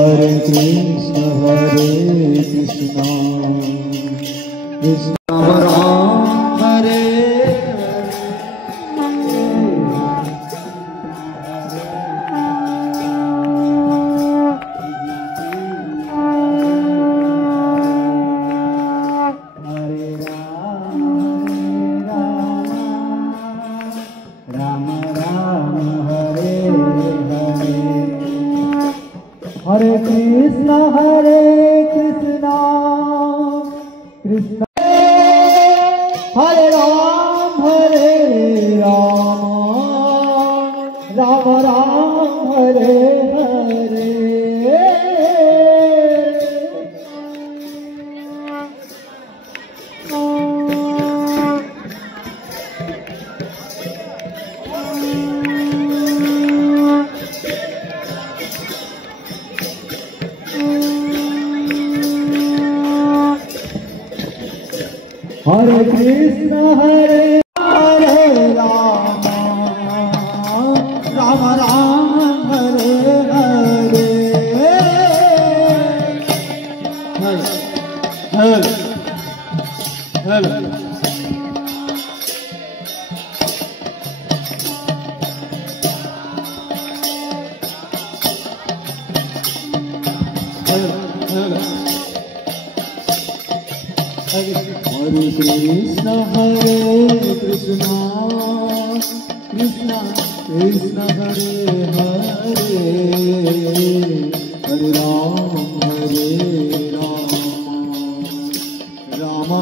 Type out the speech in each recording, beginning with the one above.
Hare Krishna Krishna Ram Hare Hare Krishna Krishna Hare Ram Ram Ram Hare Hare Hare Krishna Hare Ram Ram Ram Hare Hare Hare Krishna Krishna Krishna Hare Hare Hare Ram Ram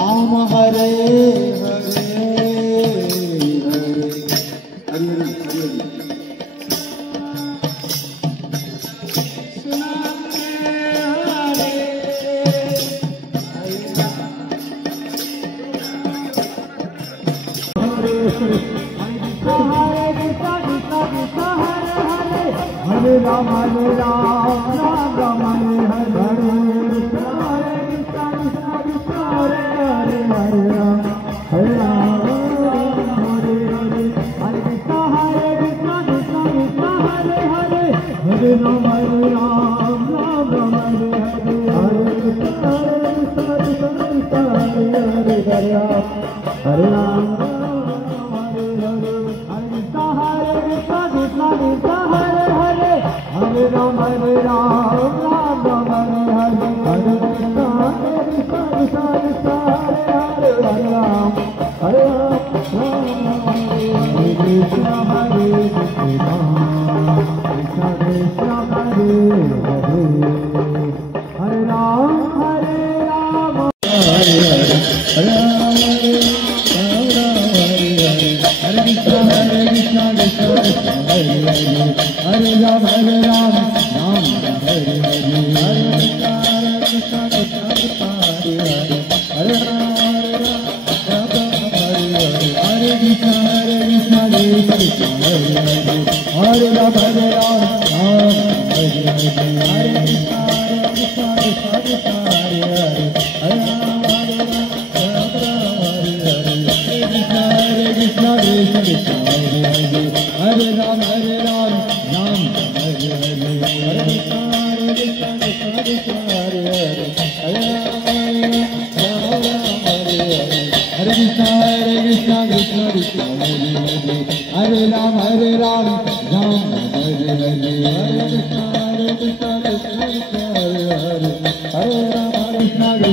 Ram Hare Hare Hare Ram Ram Ram Hare Hare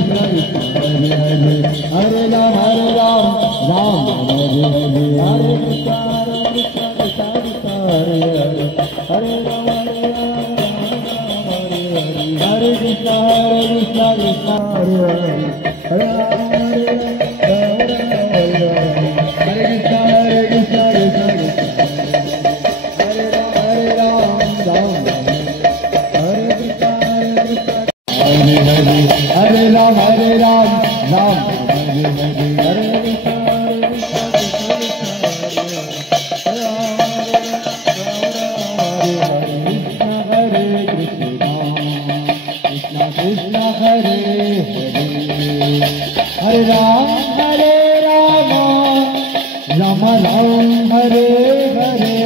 Hare Ram Hare Ram Hare Krishna Hare Ram Ram Hare Hare Hare Ram Hare Ram Hare Hare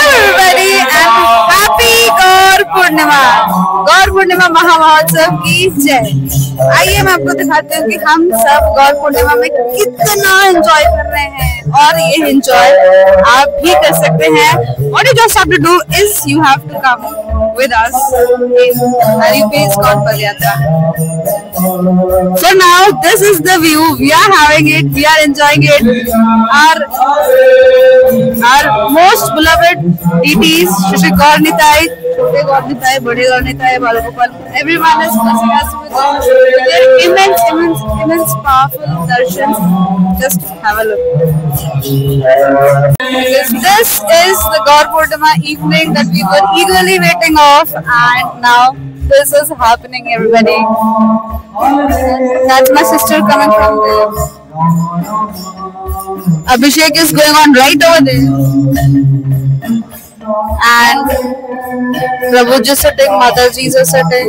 everybody and happy गौर पूर्णिमा। गौर पूर्णिमा महामहोत्सव की जय। आइए मैं आपको दिखाती हूँ कि हम सब गौर पूर्णिमा में कितना एंजॉय कर रहे हैं और ये एंजॉय आप भी कर सकते हैं। What you just have to do is you have to come with us in Haripes Gaur Padayatra. So now this is the view. We are having it. We are enjoying it. Our most beloved deities, Shri Gaur Nitai, Chote Gaur Nitai, Bade Gaur Nitai, Balagopal. Everyone is blessing us with their immense powerful darshans. Just have a look. This is the Gaur Purnima evening that we were eagerly waiting of, and now this is happening, everybody. That's my sister coming from there. Abhishek is going on right over there. And Prabhuji is sitting, Mataji is sitting.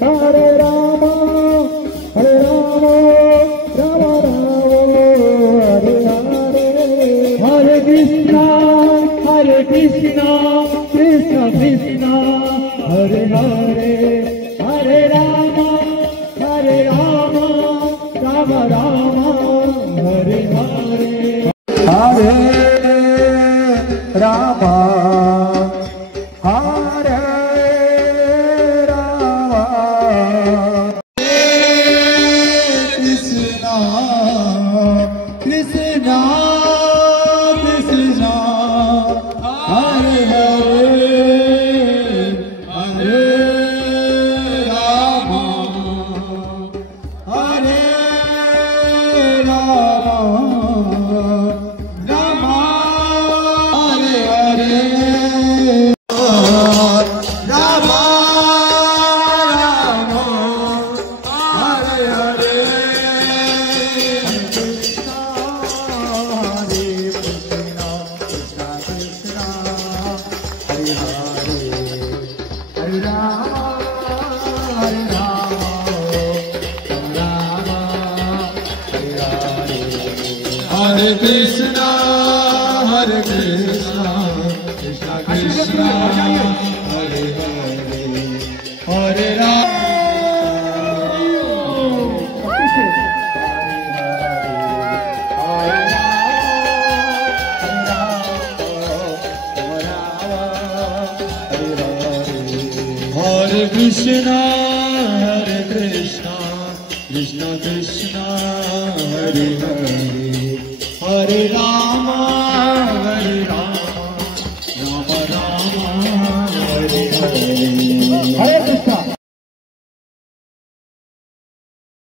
Hare Rama, Hare Rama, Rama Rama, Hare Hare, Hare Krishna, Krishna Krishna, Hare Hare, Hare Rama, Rama Rama, Hare Hare, Hare Rama. Hare Krishna, Krishna Krishna, Hare Hare, Hare Rama. Hare Krishna, Krishna Krishna, Hare Hare, Hare Rama.